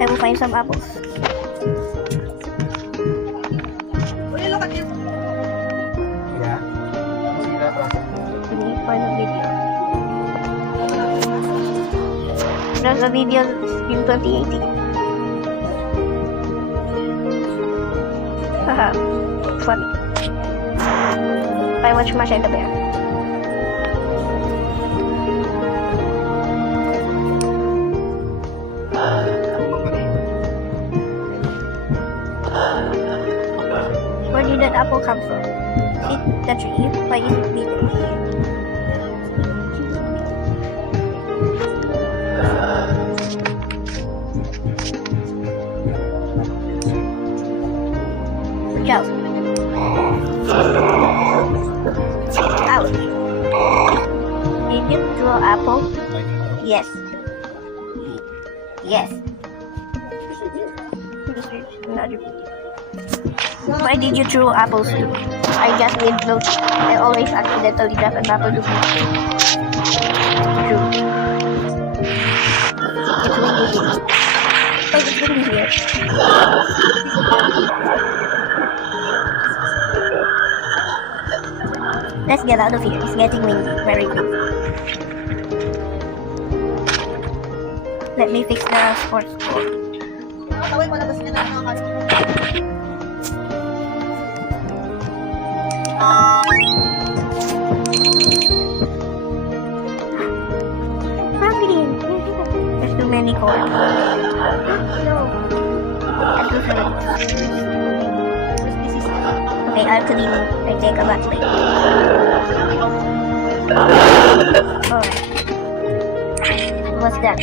I will find some apples. Yeah. See that process. Find a video. There's a video in 2018. Haha, funny. I watch Masha and the Bear. Where did that apple come from? Hit the tree. Why is it bitter? Go. Ouch. Did you draw apple? Yes. Yes. Another video. Why did you throw apples too? I just need notes. I always accidentally drop an apple to me. True. It's windy here. Wait, it's windy here. Let's get out of here. It's getting windy. Very windy. Let me fix the sports ball. There's too many coins. Okay, I'll clean it. I take a bath later. Alright. What's that?